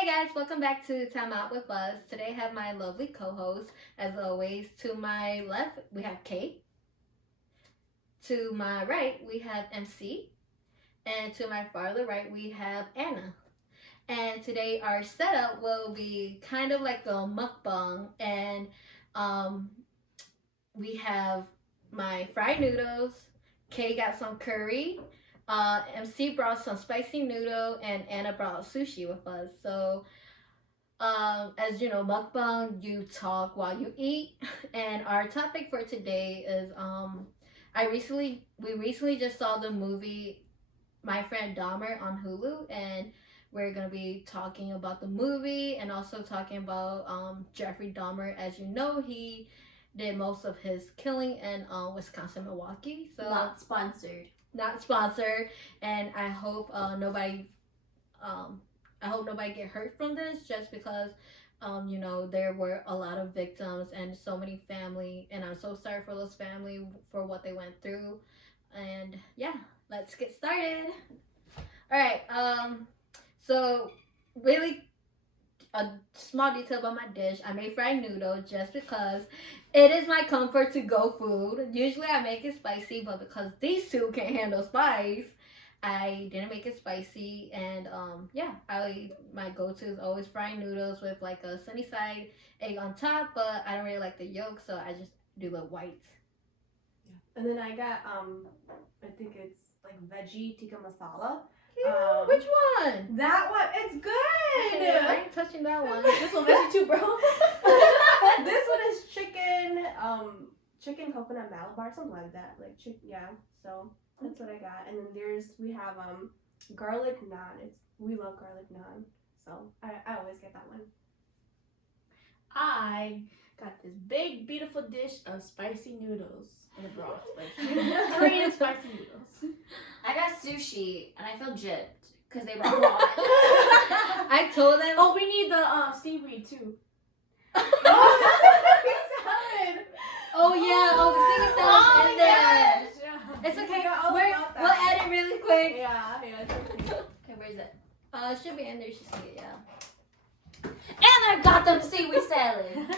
Hi guys, welcome back to Timeout With Us. Today I have my lovely co-host. As always, to my left we have Kate. To my right we have MC. And to my farther right we have Anna. And today our setup will be kind of like a mukbang. And um, we have my fried noodles. Kay got some curry. MC brought some spicy noodle, and Anna brought sushi with us. So, as you know, mukbang, you talk while you eat. And our topic for today is we recently just saw the movie My Friend Dahmer on Hulu, and we're gonna be talking about the movie and also talking about Jeffrey Dahmer. As you know, he did most of his killing in Wisconsin, Milwaukee. So not sponsored. Not sponsored, and I hope nobody get hurt from this, just because there were a lot of victims and so many family, and I'm so sorry for those family for what they went through. And yeah, let's get started. All right, so really a small detail about my dish. I made fried noodle just because it is my comfort to go food. Usually I make it spicy, but because these two can't handle spice, I didn't make it spicy. And my go-to is always fried noodles with like a sunny side egg on top, but I don't really like the yolk, so I just do the white. And then I got I think it's like veggie tikka masala. Which one? That one, it's good. I ain't touching that one. This one veggie too, bro. This one is chicken coconut malabar, something like that. Like yeah. So that's what I got. And then we have garlic naan. We love garlic naan, so I always get that one. I got this big, beautiful dish of spicy noodles in a broth. Korean spicy noodles. I got sushi, and I feel gypped because they brought raw. I told them. Oh, we need the seaweed too. Oh yeah, the thing is that in there. Yeah. It's okay. We'll edit really quick. Yeah, it's okay. Okay, where is it? It should be in there. You should see it, yeah. And I got them seaweed salad.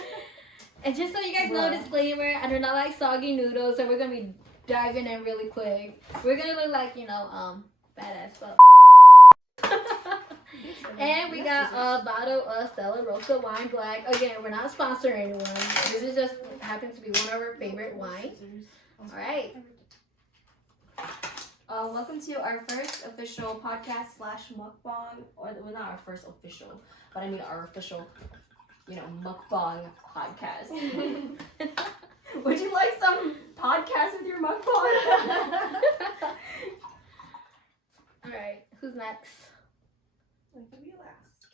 And just so you guys know, disclaimer: I do not like soggy noodles, so we're gonna be diving in really quick. We're gonna look like fat ass fuck. And we got a bottle of Stella Rosa wine black. Again, we're not sponsoring anyone. This is just happens to be one of our favorite wines. All right. Welcome to our first official podcast / mukbang, or well, not our first official, but I mean our official, mukbang podcast. Would you like some podcast with your mukbang? All right. Who's next? Like to be last.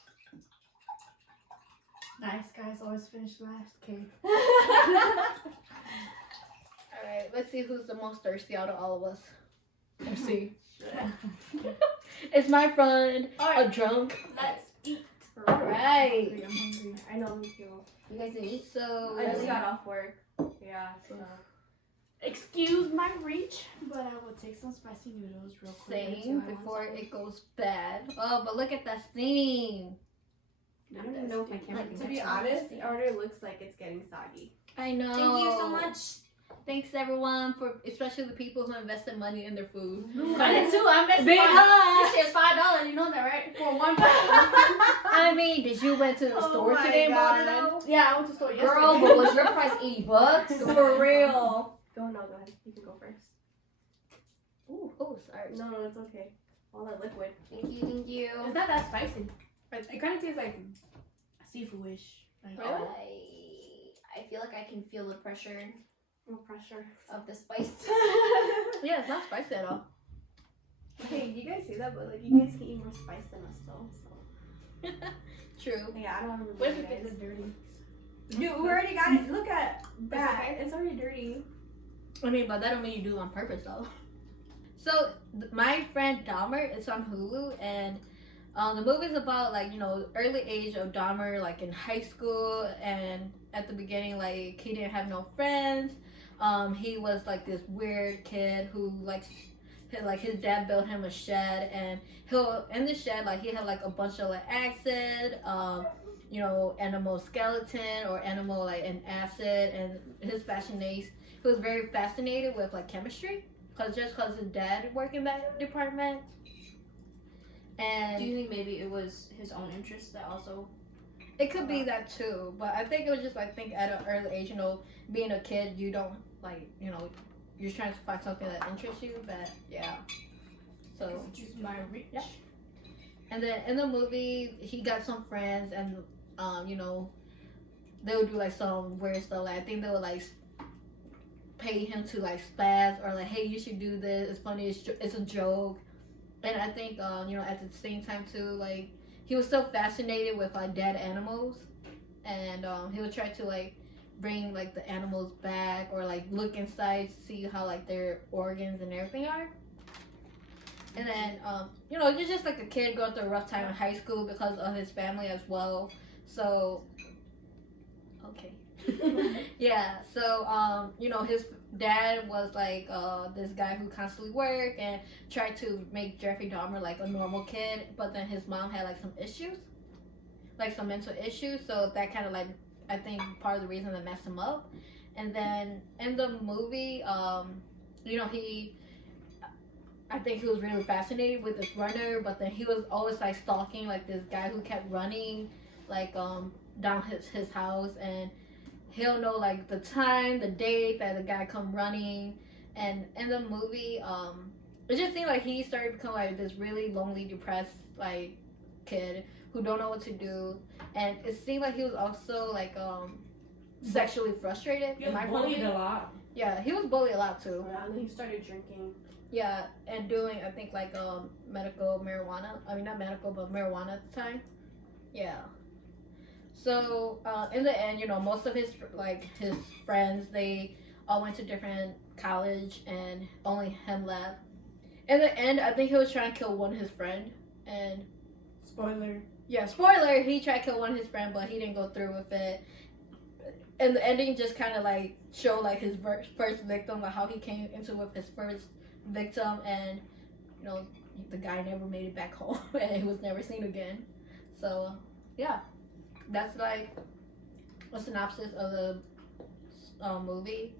Nice guys always finish last. Okay. All right. Let's see who's the most thirsty out of all of us. Let's see. It's my friend, a drunk. Let's eat. All right. I'm hungry. I know, me too. You guys didn't eat? So I just got off work. Yeah, so. Excuse my reach, but I will take some spicy noodles real quick. same before it goes bad. Oh, but look at that steam. I don't even know if my camera can To be honest, it already looks like it's getting soggy. I know. Thank you so much. Thanks everyone, especially the people who invested money in their food. I did too. I invested Big this shit's $5. You know that, right? For one pound. I mean, did you went to the store my today and bought it God. out? Yeah, I went to the store yesterday. Girl, but was your price $80? For real. Go ahead. You can go first. Ooh, sorry. No, it's okay. All that liquid. Thank you. It's not that spicy. It kind of tastes like seafood-ish. Like, Really? I feel like I can feel the pressure No pressure. of the spice. Yeah, it's not spicy at all. Okay, you guys say that, but like you guys can eat more spice than us though. So True. yeah, I don't want to What if you it guys. gets dirty? Dude, we already got it. Look at that. okay? It's already dirty. I mean, but that don't mean you do it on purpose though. So My Friend Dahmer is on Hulu, and the movie's about early age of Dahmer, like in high school, and at the beginning, like he didn't have no friends. He was like this weird kid who likes his dad built him a shed, and he'll in the shed like he had like a bunch of like axes, animal skeleton or animal like in acid, and he was very fascinated with like chemistry, cause his dad worked in that department. And do you think maybe it was his own interest that also? It could be that too, but I think it was just like at an early age, being a kid, you don't like, you're trying to find something that interests you. But yeah, so Choose my reach. Yeah. And then in the movie, he got some friends, and they would do like some weird stuff. Like I think they would like pay him to like spaz or like, hey, you should do this. It's funny. It's a joke. And I think at the same time too, like he was so fascinated with like dead animals, and he would try to like bring like the animals back or like look inside to see how like their organs and everything are. And then you're just like a kid going through a rough time in high school because of his family as well. So okay. Yeah, so his dad was like this guy who constantly worked and tried to make Jeffrey Dahmer like a normal kid, but then his mom had like some issues, like some mental issues, so that kind of like I think part of the reason that messed him up. And then in the movie, I think he was really fascinated with this runner, but then he was always like stalking like this guy who kept running like down his house, and he'll know like the time, the date that the guy come running. And in the movie, it just seemed like he started to become like this really lonely, depressed like kid who don't know what to do. And it seemed like he was also like sexually frustrated. He was bullied a lot. Yeah, he was bullied a lot too. Yeah, and then he started drinking. Yeah, and doing I think like medical marijuana. I mean not medical, but marijuana at the time. Yeah. So in the end, most of his friends, they all went to different college, and only him left. In the end, I think he was trying to kill one of his friend, and Spoiler. yeah, spoiler, he tried to kill one of his friend, but he didn't go through with it. And the ending just kind of like show like his first victim, like how he came into with his first victim, and the guy never made it back home, and he was never seen again. So yeah, that's like a synopsis of the movie.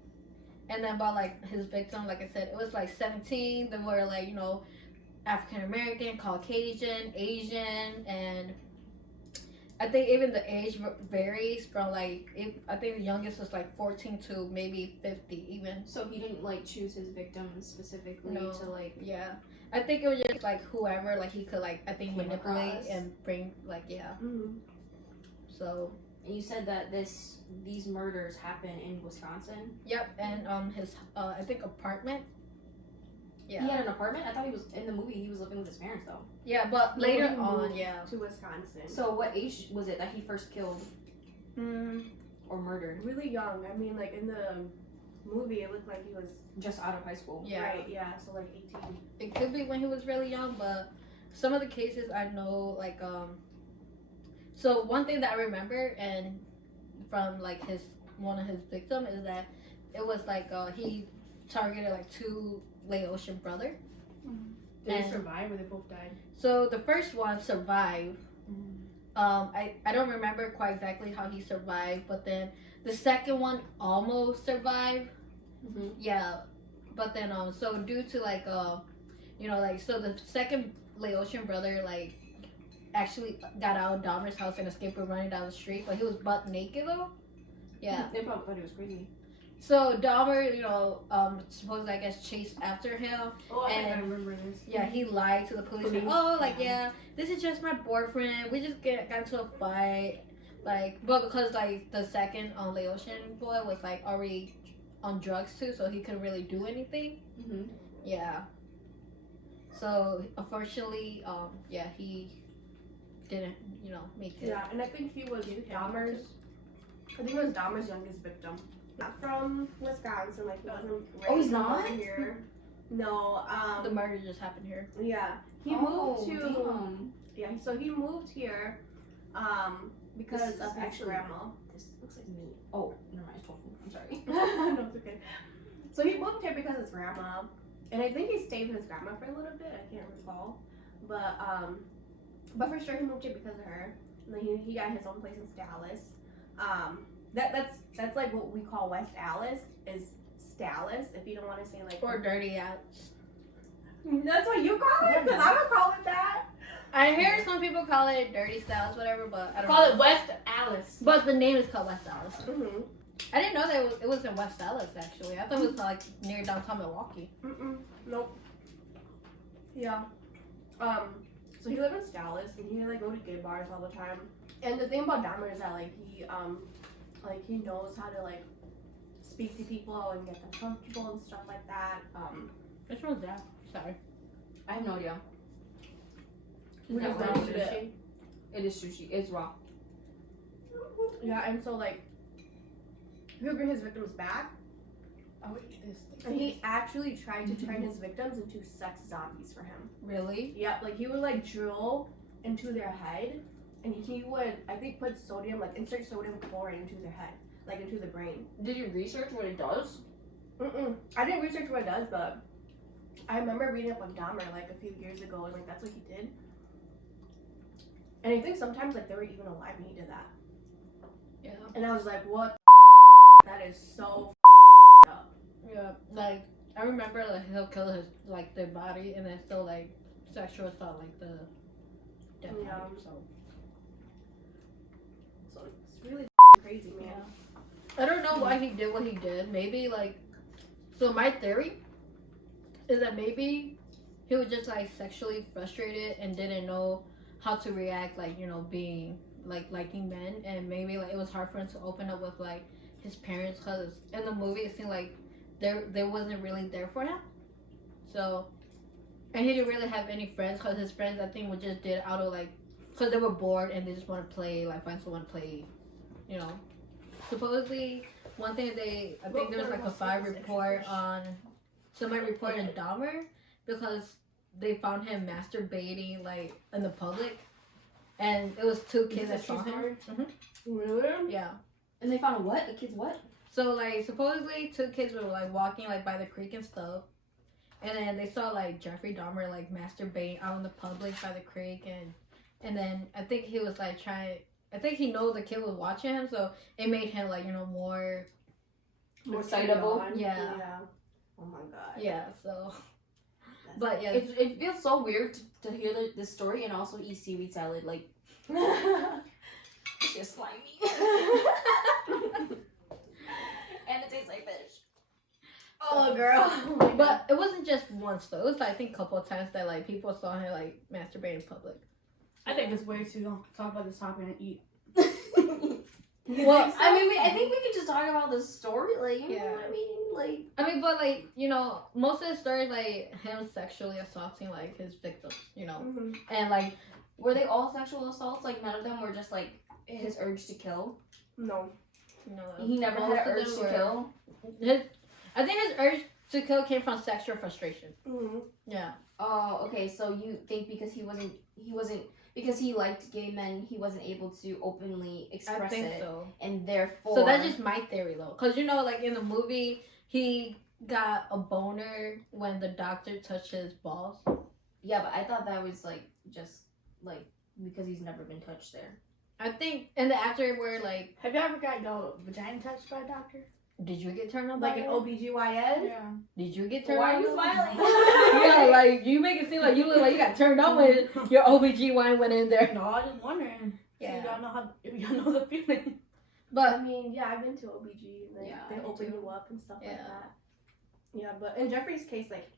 And then about like his victim, like I said, it was like 17. They were like African American, Caucasian, Asian, and I think even the age varies from I think the youngest was like 14 to maybe 50 even. So he didn't like choose his victims specifically to like. Yeah, I think it was just like whoever like he could like I think Came manipulate across. and bring like yeah. Mm-hmm. So And you said that these murders happen in Wisconsin. yep, and his I think apartment. Yeah. He had an apartment. I thought he was in the movie. He was living with his parents though. Yeah, but No, later he on, moved yeah. to Wisconsin. So what age was it that he first killed or murdered? Really young. I mean, like in the movie, it looked like he was Just out of high school. Yeah. right. Yeah, so like 18. It could be when he was really young, but some of the cases I know, like so one thing that I remember and from like one of his victims is that it was like he targeted like two Laotian brother. Did And- they survive or they both died? So the first one survived. I don't remember quite exactly how he survived, but then the second one almost survived. Mm-hmm. Yeah, but then so due to like so the second Laotian brother like actually got out of Dahmer's house and escaped with running down the street, but he was butt naked though. Yeah. They probably thought he was crazy. So Dahmer, supposedly I guess chased after him. Oh, I think I And- remember this. Yeah, he lied to the police. Like, Police, oh, like yeah. this is just my boyfriend. We just got into a fight. Like, but because like the second Laotian boy was like already on drugs too, so he couldn't really do anything. Mm-hmm. Yeah. So unfortunately, he didn't, make it. Yeah, and I think he was Did him Dahmer's. I think it was Dahmer's youngest victim. Not from Wisconsin, like he wasn't Oh, he's raised not? over here. No, The murder just happened here. yeah, he Oh, moved to damn. yeah, so he moved here, because This is of his actually- grandma. This looks like me. Oh, never mind. It's tofu. I'm sorry. No, it's okay. So he moved here because his grandma, and I think he stayed with his grandma for a little bit. I can't recall, but for sure he moved here because of her. And then he got his own place in Dallas. That's like what we call West Dallas is Dallas. If you don't want to say like Or dirty outs. that's what you call it, because I don't call it that. I hear some people call it dirty styles, whatever, but I don't Call know. it West Alice. But the name is called West Dallas. Mm-hmm. I didn't know that it was in West Dallas, actually. I thought it was like near downtown Milwaukee. Nope. Yeah. So he lived in Dallas, and he like go to gay bars all the time. And the thing about Dahmer is that he knows how to like speak to people and get them comfortable and stuff like that. Which one's that? Sorry. I have no idea. Which No, is raw raw sushi. It is sushi. It's raw. Yeah, and so like he'll bring his victims back, I would eat this. and he actually tried to turn his victims into sex zombies for him. Really? Yeah, like he would like drill into their head, and he would I think put sodium, like insert sodium chloride into their head, like into the brain. Did you research what it does? I didn't research what it does, but I remember reading up on Dahmer like a few years ago, and like that's what he did. And I think sometimes like they were even alive when he did that. Yeah. And I was like, what? That is so up. Yeah. Like, I remember like he'll kill his like their body and then still like sexual assault like the dead body. Yeah. So So it's really crazy, man. I don't know why he did what he did. Maybe like, so my theory is that maybe he was just like sexually frustrated and didn't know how to react, like, you know, being like liking men, and maybe like it was hard for him to open up with like his parents, because in the movie it seemed like there wasn't really there for him. So, and he didn't really have any friends, because his friends I think would just did out of like, because they were bored and they just want to play, like find someone to play, you know. Supposedly one thing I think there was like a fire report on somebody reported Dahmer because they found him masturbating like in the public, and it was two kids that saw him. Really? Yeah. And they found what? The kids what? So like supposedly two kids were like walking like by the creek and stuff, and then they saw like Jeffery Dahmer like masturbating out in the public by the creek, and then I think he was like trying. I think he knows the kid was watching him, so it made him like, you know, more Excitable. Yeah. Oh my god. Yeah. So, but yeah, It feels so weird to hear this story and also eat seaweed salad. Like, it's just slimy. And it tastes like fish. Oh girl. but it wasn't just once though. It was like, I think a couple of times that like people saw him like masturbate in public. I think it's way too long to talk about this topic and eat. Well, I mean, I think we could just talk about the story. Like, you know Yeah. what I mean? Like, but like, you know, most of the stories like him sexually assaulting like his victims, you know, and like were they all sexual assaults? Like, none of them were just like his urge to kill. No. you know, He never most had an of urge them to were- kill. I think his urge to kill came from sexual frustration. Yeah. Oh, okay. So you think because he wasn't because he liked gay men, he wasn't able to openly I express think it, so. and therefore. So that's just my theory though, because you know, like in the movie, he got a boner when the doctor touched his balls. Yeah, but I thought that was like just like because he's never been touched there. I think, and the after where like, Have you ever got your vagina touched by a doctor? did you get turned on Like by an it? OBGYN? Yeah. Did you get turned Why on? are you smiling? Yeah, like you make it seem like you look like you got turned on when your OBGYN went in there. No, I was just wondering. Yeah. If y'all know the feeling. I But mean, yeah, I've been to OBG, and Yeah, they I open too. you up and stuff like Yeah. that. Yeah, but in Jeffrey's case, like,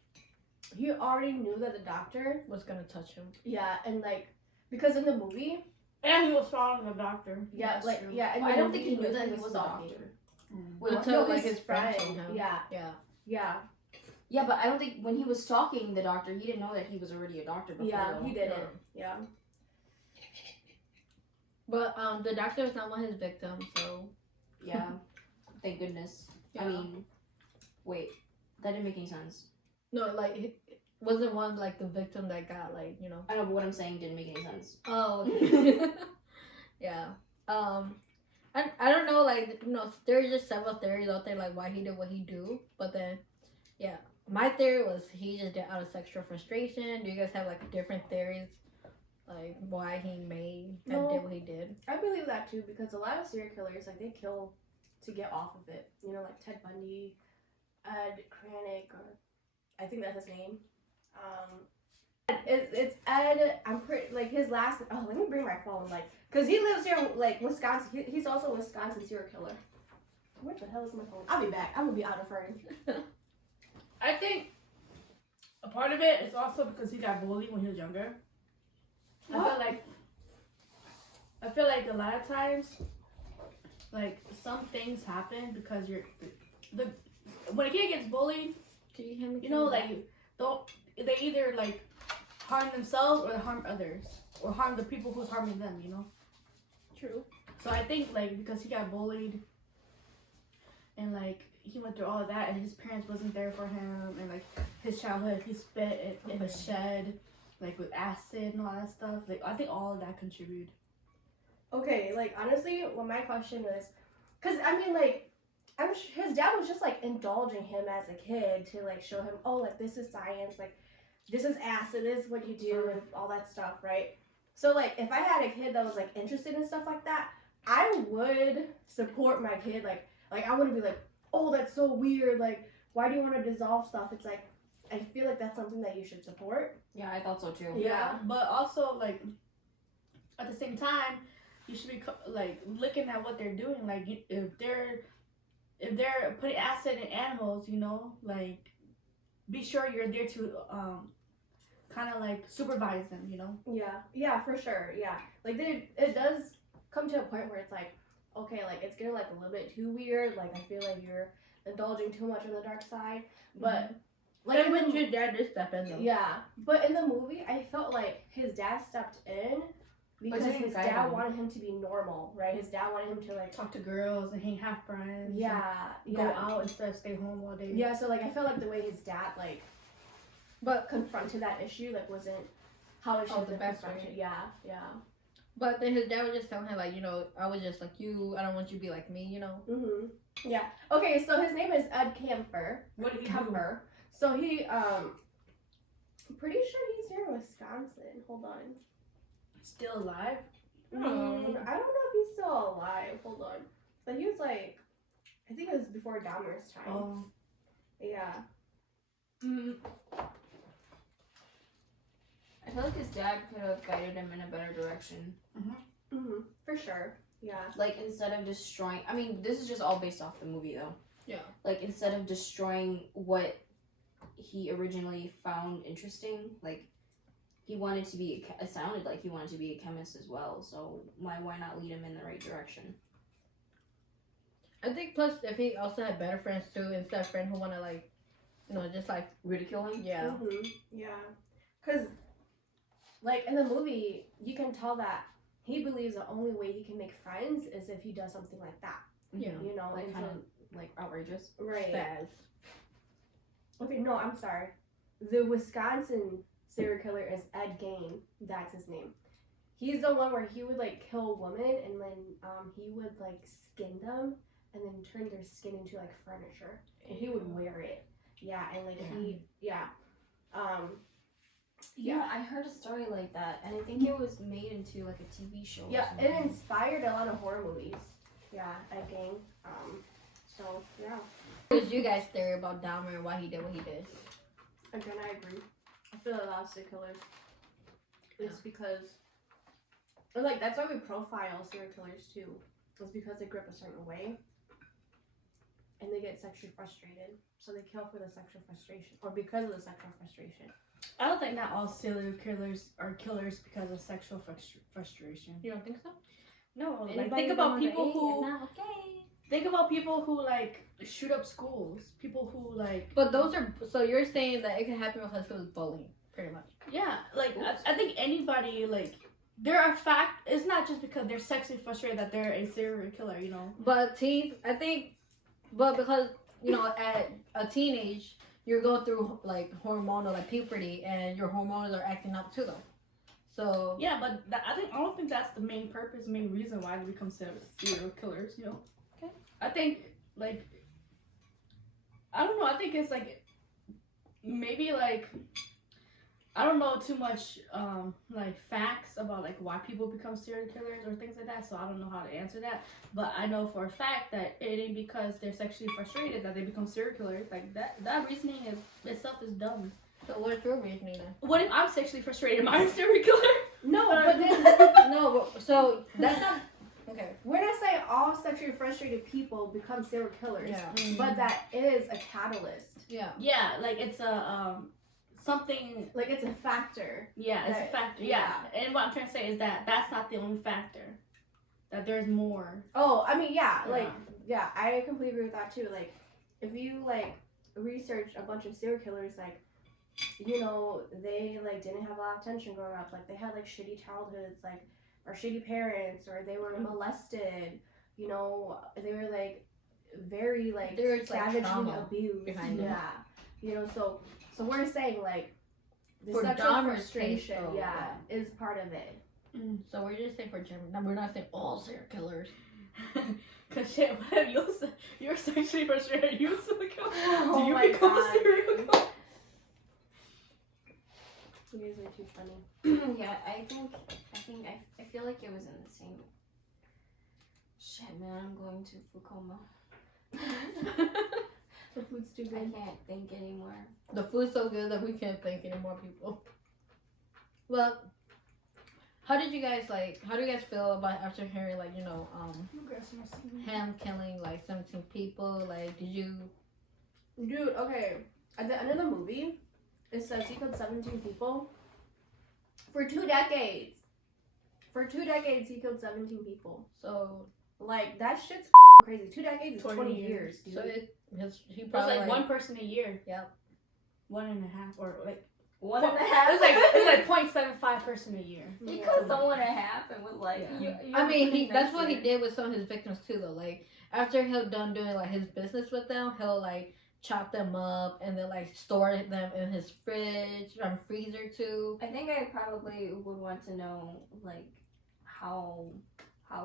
he already knew that the doctor, was gonna touch him. yeah, and like, because in the movie, And he was following the doctor. yeah, That's like, true. yeah, in I the don't think movie, he knew that he was was a stalking. doctor. Mm. Wait, what? Until No, like his his friend friend, told him. yeah. Yeah. Yeah, Yeah, but I don't think when he was stalking the doctor, he didn't know that he was already a doctor before. yeah, though. he didn't. Yeah. But the doctor was not one of his victims, so Yeah. Thank goodness. yeah. I mean, wait, that didn't make any sense. No, like it wasn't one like the victim that got like, you know. I know, but what I'm saying didn't make any sense. Oh, okay. Yeah. I don't know, like, you know, there's just several theories out there like why he did what he do, but then, yeah, my theory was he just did out of sexual frustration. Do you guys have like different theories, like why he did what he did? I believe that too because a lot of serial killers like they kill to get off of it. You know, like Ted Bundy, Ed Kranick, or I think that's his name. It's Ed. I'm pretty like his last. Oh, let me bring my phone. Like, cause he lives here, like Wisconsin. He's also a Wisconsin serial killer. Where the hell is my phone? I'll be back. I'm gonna be out of frame. I think a part of it is also because he got bullied when he was younger. What? I feel like a lot of times, like some things happen because when a kid gets bullied, Can you hear me? you know, like they either like harm themselves or harm others or harm the people who's harming them. You know. True. So I think like because he got bullied and like he went through all of that and his parents wasn't there for him and like his childhood he spit in a shed like with acid and all that stuff. Like I think all of that contributed. Okay, like honestly, what my question is, cause I mean like, his dad was just like indulging him as a kid to like show him, oh like this is science, like this is acid, this is what you do and all that stuff, right? So like if I had a kid that was like interested in stuff like that, I would support my kid. Like I wouldn't be like, oh that's so weird, like why do you want to dissolve stuff? It's like I feel like that's something that you should support. Yeah, I thought so too. Yeah. But also like at the same time you should be like looking at what they're doing. Like if they're putting acid in animals, you know, like be sure you're there to kind of like supervise them, you know. Yeah, for sure. Yeah, like it does come to a point where it's like, okay, like it's getting like a little bit too weird. Like I feel like you're indulging too much on the dark side. But like And when your dad did step in though. yeah, but in the movie, I felt like his dad stepped in because didn't his guide dad him. wanted him to be normal, right? His dad wanted him to like Talk to girls and hang half friends. yeah, and go out instead of stay home all day. Yeah, so like I felt like the way his dad like but confronted that issue like wasn't how it should have the been best confronted. way. Yeah. But then his dad was just telling him like, you know, I was just like you. I don't want you to be like me, you know. Yeah. Okay, so his name is Ed Kemper. What did he Kemper. So he I'm pretty sure he's here in Wisconsin. Hold on. Still alive? I don't know if he's still alive. Hold on. But he was like, I think it was before Dahmer's time. Oh. Yeah. I feel like his dad could have guided him in a better direction. For sure. Yeah. Like instead of destroying, I mean, this is just all based off the movie though. Yeah. Like instead of destroying what he originally found interesting, like he wanted to be, it sounded like he wanted to be a chemist as well. So why not lead him in the right direction? I think plus if he also had better friends too, instead of friends who want to like, you know, just like Ridicule him? yeah. Yeah. Cause like in the movie, you can tell that he believes the only way he can make friends is if he does something like that. Yeah. You know, Like and kind so- of like outrageous. right. Spaz. Okay, no, I'm sorry. The Wisconsin serial killer is Ed Gein. That's his name. He's the one where he would like kill women and then he would like skin them and then turn their skin into like furniture and he would wear it. Yeah, and like Yeah, I heard a story like that, and I think it was made into like a TV show. or yeah, something. it inspired a lot of horror movies. Yeah, Ed Gein. So yeah. What was you guys' theory about Dahmer and why he did what he did? Again, I agree. I feel like a lot of serial killers. It's because, or like that's why we profile serial killers too. It's because they grew up a certain way, and they get sexually frustrated, so they kill for the sexual frustration, or because of the sexual frustration. I don't think not all serial killers are killers because of sexual frustration. You don't think so? No, like Anybody think about under people 8 who is not okay. think about people who like shoot up schools. People who like But those are so you're saying that it could happen because it was bullying, pretty much. yeah, like I think anybody like there are fact. It's not just because they're sexually frustrated that they're a serial killer. You know. But teens, I think, but because you know at a teenage you're going through like hormonal like puberty and your hormones are acting up too though. So Yeah, but I don't think that's the main purpose, main reason why they become serial killers. You know. Okay. I think like I don't know. I think it's like maybe like I don't know too much like facts about like why people become serial killers or things like that, so I don't know how to answer that. But I know for a fact that it ain't because they're sexually frustrated that they become serial killers. Like that reasoning itself is dumb. So what's your reasoning then? What if I'm sexually frustrated? Am I a serial killer? No, but then No, so that's not okay. we're not saying all sexually frustrated people become serial killers. Yeah. But that is a catalyst. Yeah. Yeah, like it's a something. Like it's a factor. Yeah, it's a That- factor. Yeah. And what I'm trying to say is that that's not the only factor. That there's more. Oh, I mean, yeah, Yeah. like, yeah, I completely agree with that too. Like, if you like research a bunch of serial killers, like, you know, they like didn't have a lot of attention growing up. Like, they had like shitty childhoods, like, or shitty parents, or they were molested. You know, they were like very like There was, like, savagely trauma abused. behind them. Yeah, you know, so we're saying like the For sexual Dahmer's frustration, case, though, yeah, is part of it. So we're just saying for German. No, we're not saying all serial killers. Cause shit, what if you're sexually frustrated? You a serial killer? Oh Do you my become God. a serial killer? You guys are too funny. Yeah, I feel like it was in the same. Shit, man, I'm going to Fukuoka. The food's too I good. can't think anymore. The food's so good that we can't think anymore, people. Well, how do you guys feel about after hearing like, you know, him killing like 17 people? Like, did you? Dude, okay. At the end of the movie, it says he killed 17 people for 2 decades. For 2 decades, he killed 17 people. So Like, that shit's crazy. 2 decades is 20 20 years. years, dude. so he It's probably like one person a year. Yep. 1.5 or like One and a half. It's like 0.75 person a year. He Yeah. killed someone in half and was like, Yeah. I mean, that's what he did with some of his victims too, though. Like after he'll done doing like his business with them, he'll like chop them up and then like store them in his fridge or freezer too. I think I probably would want to know like how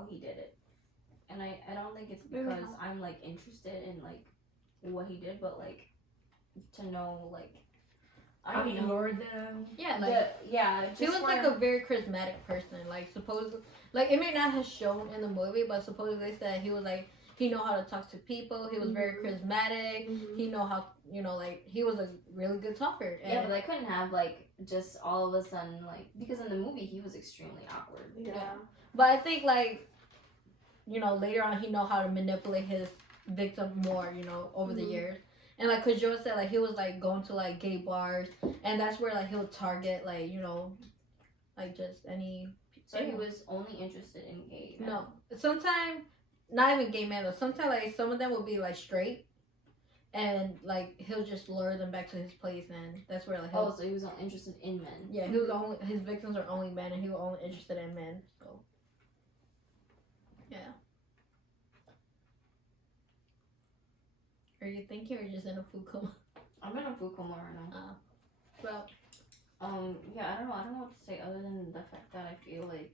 he did it, and I don't think it's Maybe because how. I'm like interested in like what he did, but like to know like I How don't he know. lured them. Yeah, like he was like a very charismatic person. Like like it may not have shown in the movie, but supposedly they said he was like he know how to talk to people. He was very charismatic. Mhm. He know how like he was a really good talker. And Yeah, but I couldn't have like just all of a sudden like because in the movie he was extremely awkward. Yeah. But I think like later on he know how to manipulate his victim more, over the Mhm. years. And like cause Joe said like he was like going to like gay bars and that's where like he'll target like, like just any So he was only interested in gay men. no. Sometimes not even gay men though. Sometimes like some of them will be like straight and like he'll just lure them back to his place and that's where like he'll Oh, so he was only interested in men. yeah, he was only his victims are only men and he was only interested in men. So yeah. Are you thinking or just in a food coma? I'm in a food coma right now. Well, Yeah, I don't know what to say other than the fact that I feel like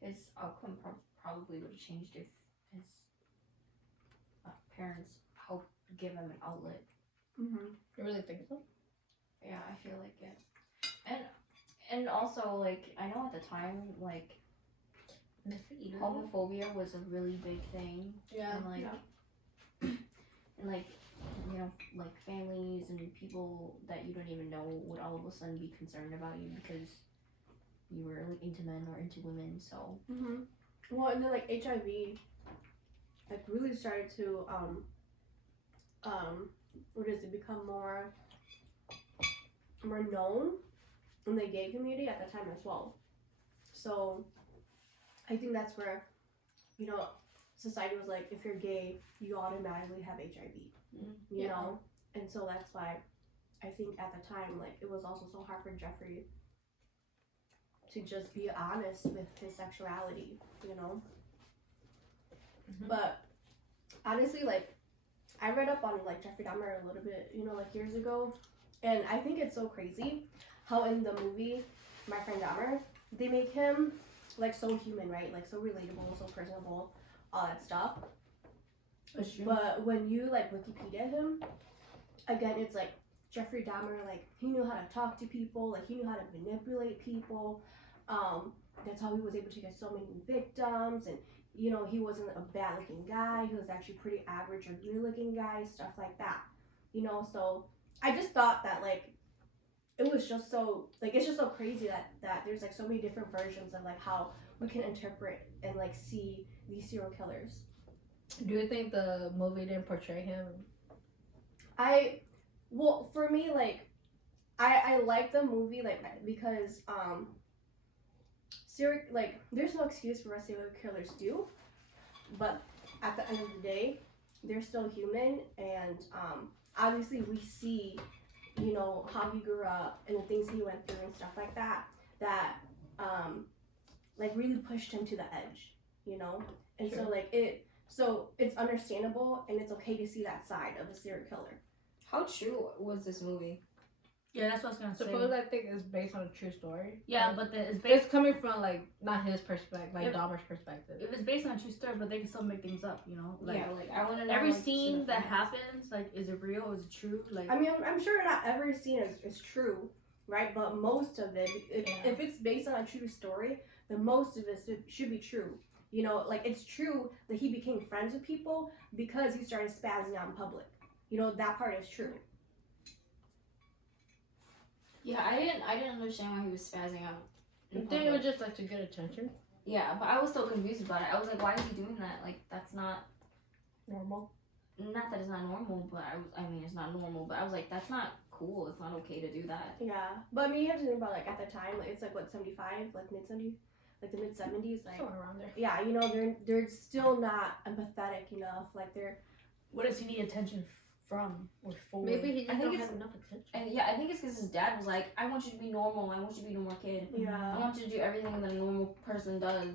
his outcome probably would have changed if his parents helped give him an outlet. Mhm. you really think so? Yeah, I feel like it. And also like I know at the time like homophobia was a really big thing. Yeah. And like and like like families and people that you don't even know would all of a sudden be concerned about you because you were like into men or into women. So Mhm. Well, and then like HIV, like really started to what is it become more known in the gay community at that time as well. So I think that's where society was like, if you're gay, you automatically have HIV. You know, and so that's why I think at the time like it was also so hard for Jeffrey to just be honest with his sexuality, Mhm. But honestly, like I read up on like Jeffrey Dahmer a little bit, like years ago, and I think it's so crazy how in the movie My Friend Dahmer they make him like so human, right? Like so relatable, so personable, all that stuff. That's true. But when you like Wikipedia him, again, it's like Jeffrey Dahmer, like he knew how to talk to people, like he knew how to manipulate people. That's how he was able to get so many victims, and you know, he wasn't a bad looking guy. He was actually pretty average or good looking guy, stuff like that. You know, so I just thought that like it was just so like it's just so crazy that there's like so many different versions of like how we can interpret and like see these serial killers. Do you think the movie didn't portray him? Well, for me, like I like the movie like because like there's no excuse for what serial killers do, but at the end of the day, they're still human, and obviously we see, you know, how he grew up and the things he went through and stuff like that like really pushed him to the edge, you know, and Sure. so it's understandable and it's okay to see that side of a serial killer. How true was this movie? Yeah, that's what I was gonna say. Suppose I think it's based on a true story. Yeah, but it's based. It's coming from like not his perspective, like If- Dahmer's perspective. If it's based on a true story, but they can still make things up, you know. Like yeah, like I want to know every like, scene that the- happens, like, is it real? Is it true? Like, I mean, I'm sure not every scene is true, right? But most of it, if it's based on a true story, then most of it should be true. You know, like it's true that he became friends with people because he started spazzing out in public. You know, that part is true. Yeah, I didn't understand why he was spazzing out. I think it was just like to get attention. Yeah, but I was so confused about it. I was like, why is he doing that? Like, that's not Normal. not that it's not normal, but I mean it's not normal. But I was like, that's not cool. It's not okay to do that. Yeah, but I mean, you have to think about like at the time, like it's like what 75, like mid 70s, like the mid 70s, like Somewhere around there. yeah, you know, they're still not empathetic enough. Like they're what does he need attention from or for? Maybe he I just think don't it's- have enough attention. And yeah, I think it's because his dad was like, I want you to be normal. I want you to be a normal kid. I yeah, want you to do everything that a normal person does.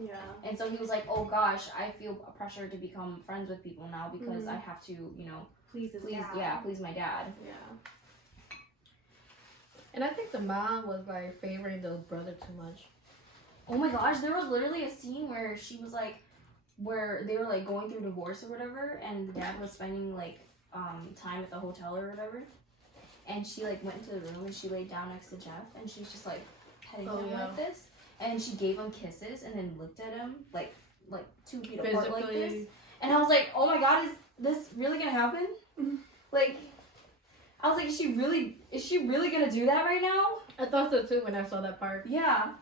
yeah. And so he was like, oh gosh, I feel a pressure to become friends with people now because Mhm. I have to, you know, Please his please, dad. yeah, please my dad. Yeah. And I think the mom was like favoring the brother too much. Oh my gosh, there was literally a scene where she was like, where they were like going through divorce or whatever, and the dad was spending like time at the hotel or whatever, and she like went into the room and she laid down next to Jeff and she was just like petting Oh, him yeah. like this, and she gave him kisses and then looked at him like 2 feet apart like this, and I was like, oh my god, is this really gonna happen? Like, I was like, is she really gonna do that right now? I thought so too when I saw that part. Yeah.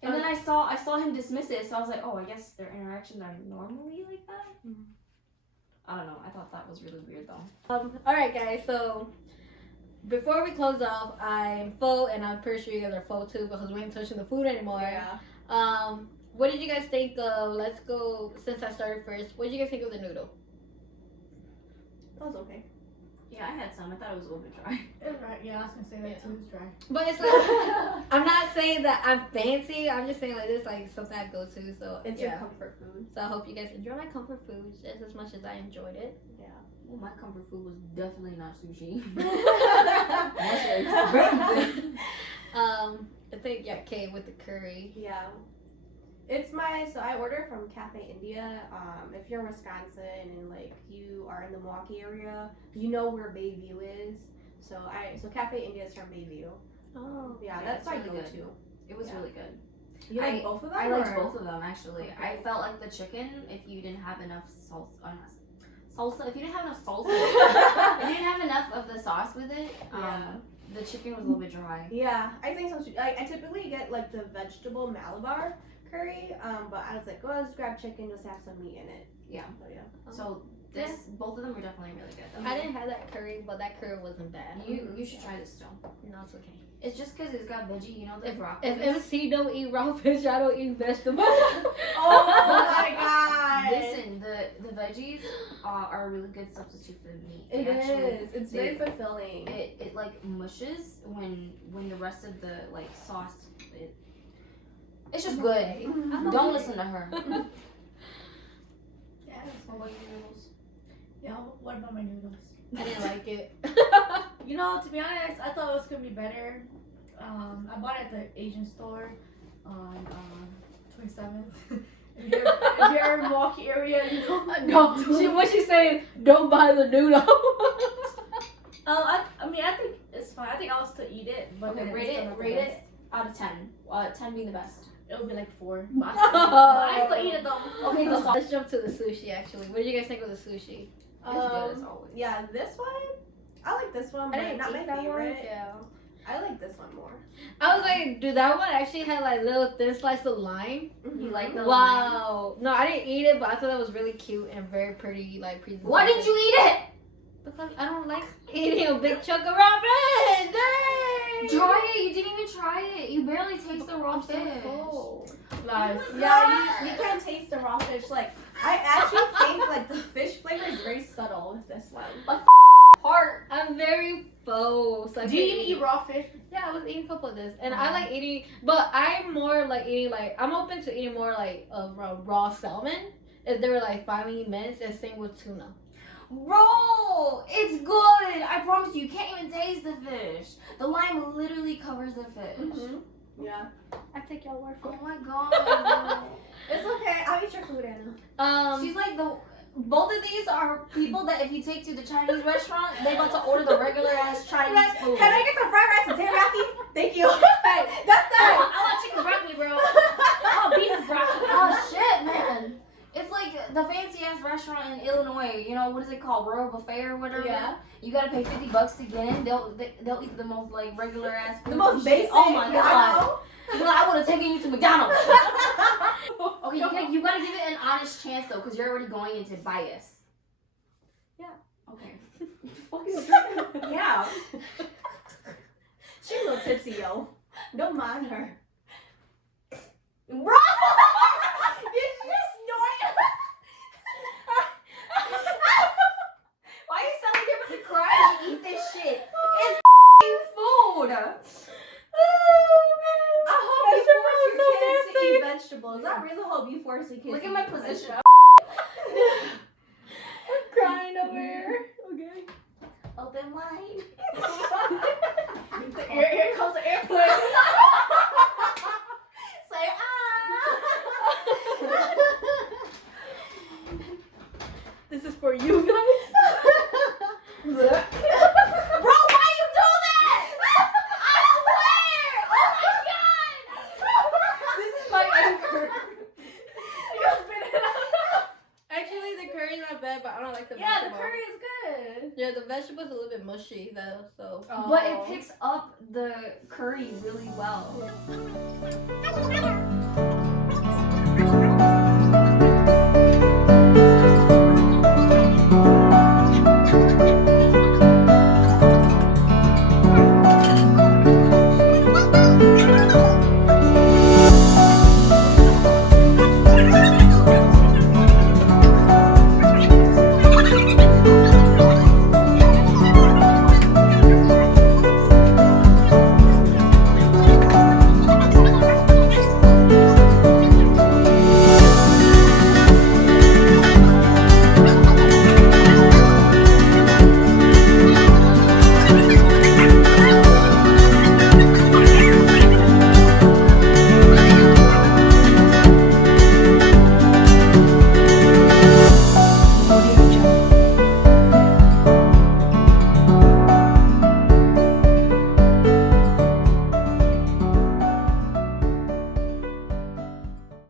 And then I saw him dismiss it, so I was like, oh, I guess their interactions are normally like that. Mhm. I don't know. I thought that was really weird though. All right, guys. So before we close off, I'm full, and I'm pretty sure you guys are full too because we ain't touching the food anymore. Yeah. What did you guys think of? Let's go. Since I started first, what did you guys think of the noodle? That was okay. Yeah, I had some. I thought it was a little bit dry. It's right. Yeah, I was gonna say that Yeah. too. It's dry. But it's like I'm not saying that I'm fancy. I'm just saying like this, like something I go to. So It's yeah. your comfort food. So I hope you guys enjoy my comfort foods just as much as I enjoyed it. Yeah. Well, my comfort food was definitely not sushi. I think Kay with the curry. Yeah. So I order from Cafe India. If you're in Wisconsin and like you are in the Milwaukee area, you know where Bayview is. So Cafe India is from Bayview. Oh. Yeah, Yeah, that's it's my really go-to. good. It was Yeah. really good. You like both of them? I liked or- both of them actually. I Okay. felt like the chicken, if you didn't have enough salsa, if you didn't have enough salsa, if you didn't have enough of the sauce with it, Yeah. the chicken was a little bit dry. Yeah, I think so too. I typically get like the vegetable Malabar curry, but I was like, oh, let's grab chicken, just have some meat in it. Yeah. But yeah. So both of them were definitely really good. I didn't have that curry, but that curry wasn't bad. You should try this still. No, it's okay. It's just because it's got veggie, you know, the broccoli. If MC don't eat raw fish, I don't eat vegetables. Oh my god! Listen, the veggies are a really good substitute for the meat. It They actually- is. It's very fulfilling. It like mushes when the rest of the like sauce. It's just good. Okay. I'm Don't okay. listen to her. Yeah, it's What about your noodles? Yeah, what about my noodles? I didn't like it. You know, to be honest, I thought it was gonna be better. I bought it at the Asian store on 27th. If you're in Milwaukee area, you know. No, what she saying? Don't buy the noodle. I mean, I think it's fine. I think I'll still eat it, but Okay, then rate it's still it. not the Rate best. it out of 10. 10 being the best. It would be like 4. But I still eat it though. Okay, the Let's jump to the sushi. Actually, what did you guys think of the sushi? It's good as always. Yeah, this one. I like this one, but not my favorite. Yeah. I like this one more. I was like, dude, that one actually had like little thin slice of lime. You like the Wow. No, I didn't eat it, but I thought that was really cute and very pretty, like presentation. Why didn't you eat it? Because I don't like eating a big chunk of ramen. Dang. Try it. You didn't even try it. You barely taste the raw I'm so fish. full. Lies. Yeah, you can taste the raw fish. Like, I actually think like the fish flavor is very subtle with this one. Heart. I'm very full. So I Do you can't even eat raw fish? Yeah, I was eating a couple of this, and I like eating, but I'm more like eating like I'm open to eating more like of raw salmon if they were like 5 minutes, and same with tuna. Bro, it's good. I promise you can't even taste the fish. The lime literally covers the fish. Mm-hmm. Yeah. I take your word for Oh it. my god. It's okay. I'll eat your food, Anna. She's like both of these are people that if you take to the Chinese restaurant, they about to order the regular ass Chinese food. Can I get the fried rice and teriyaki? Thank you. Hey, that's that. I want chicken broccoli, bro. I want beef broccoli. Oh shit, man. It's like the fancy ass restaurant in Illinois. You know, what is it called? Royal Buffet or whatever. Yeah. You gotta pay $50 to get in. They'll eat the most like regular ass food. The most and basic. shit. Oh my yeah, god. I You're like, I would have taken you to McDonald's. know. Okay, you gotta give it an honest chance though, because you're already going into bias. Yeah. Okay. Yeah. She's a little tipsy, yo. Don't mind her. Bro! Did you just snort? Why you sound like you're about to cry when you eat this shit? It's food! I hope you force your kids to eat vegetables. I really hope you force your kids Look to at my eat position. I'm crying over here. Okay. Open wide. Here comes the airplane. Say This is for you guys. Bro, why you do that? I swear! Oh my god! This is my anchor. You spit it out. Actually, the curry's not bad, but I don't like the Yeah, the vegetable. curry is good. Yeah, the vegetables a little bit mushy though, so. But it picks up the curry really well.